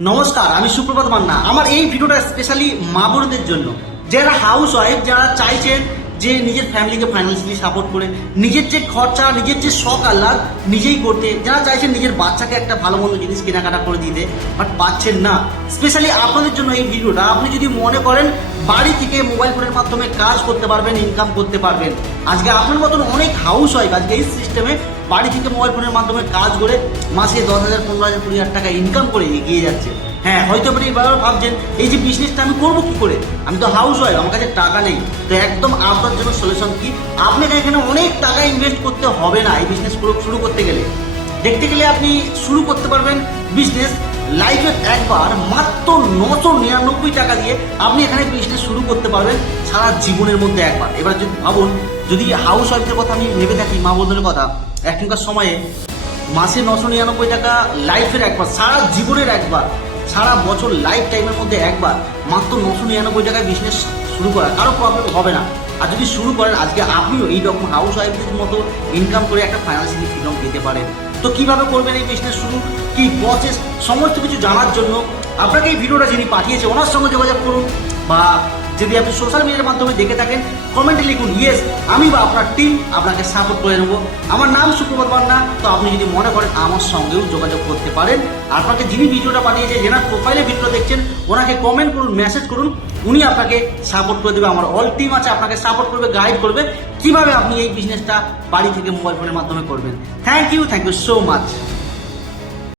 নমস্কার, আমি সুপ্রভাত মান্না। আমার এই ভিডিওটা স্পেশালি মা বোনদের জন্য, যারা হাউস ওয়াইফ, যারা চাইছেন যে নিজের ফ্যামিলিকে ফাইন্যান্সিয়ালি সাপোর্ট করে নিজের যে খরচা, নিজের যে শখ আহ্লাদ নিজেই করতে, যারা চাইছেন নিজের বাচ্চাকে একটা ভালো মন্দ জিনিস কেনাকাটা করে দিতে বাট পাচ্ছেন না। স্পেশালি আপনাদের জন্য এই ভিডিওটা। আপনি যদি মনে করেন বাড়ি থেকে মোবাইল ফোনের মাধ্যমে কাজ করতে পারবেন, ইনকাম করতে পারবেন, আজকে আপনার মতন অনেক হাউস ওয়াইফ আজকে এই সিস্টেমে বাড়ি থেকে মোবাইল ফোনের মাধ্যমে কাজ করে মাসে 10,000, 15,000, 20,000 টাকা ইনকাম করে এগিয়ে যাচ্ছে। হ্যাঁ, হয়তো আপনি এবার ভাবছেন এই যে বিজনেসটা আমি করবো কি করে, আমি তো হাউস ওয়াইফ, আমার কাছে টাকা নেই। তো একদম আপনার জন্য সলিউশন কি, আপনাকে এখানে অনেক টাকা ইনভেস্ট করতে হবে না। এই বিজনেস শুরু করতে গেলে, দেখতে গেলে আপনি শুরু করতে পারবেন বিজনেস লাইফে একবার মাত্র 999 টাকা দিয়ে আপনি এখানে বিজনেস শুরু করতে পারবেন সারা জীবনের মধ্যে একবার। এবার যদি ভাবুন, যদি হাউস ওয়াইফদের কথা আমি ভেবে থাকি, মা বোনদের কথা, এখনকার সময়ে মাসে 999 টাকা লাইফের একবার, সারা জীবনের একবার, সারা বছর লাইফ টাইমের মধ্যে একবার মাত্র 999 টাকায় বিজনেস শুরু করা কারো প্রবলেম হবে না। আর যদি শুরু করেন, আজকে আপনিও এইরকম হাউস ওয়াইফদের মতো ইনকাম করে একটা ফাইন্যান্সিয়ালি ফ্রিডম পেতে পারেন। তো কিভাবে করবেন এই বিজনেস শুরু, কি প্রসেস, সমস্ত কিছু জানার জন্য আপনাকে এই ভিডিওটা যিনি পাঠিয়েছে ওনার সঙ্গে যোগাযোগ করুন, বা যদি আপনি সোশ্যাল মিডিয়ার মাধ্যমে দেখে থাকেন কমেন্টে লিখুন ইয়েস, আমি বা আপনার টিম আপনাকে সাপোর্ট করে নেবো। আমার নাম সুপ্রভাত মান্না। তো আপনি যদি মনে করেন আমার সঙ্গেও যোগাযোগ করতে পারেন। আপনাকে যিনি ভিডিওটা পাঠিয়েছে, যেনার প্রোফাইলে ভিডিও দেখছেন, ওনাকে কমেন্ট করুন, মেসেজ করুন, উনি আপনাকে সাপোর্ট করে দেবে। আমার অল টিম আছে, আপনাকে সাপোর্ট করবে, গাইড করবে কিভাবে আপনি এই বিজনেসটা বাড়ি থেকে মোবাইল ফোনের মাধ্যমে করবেন। Thank you so much.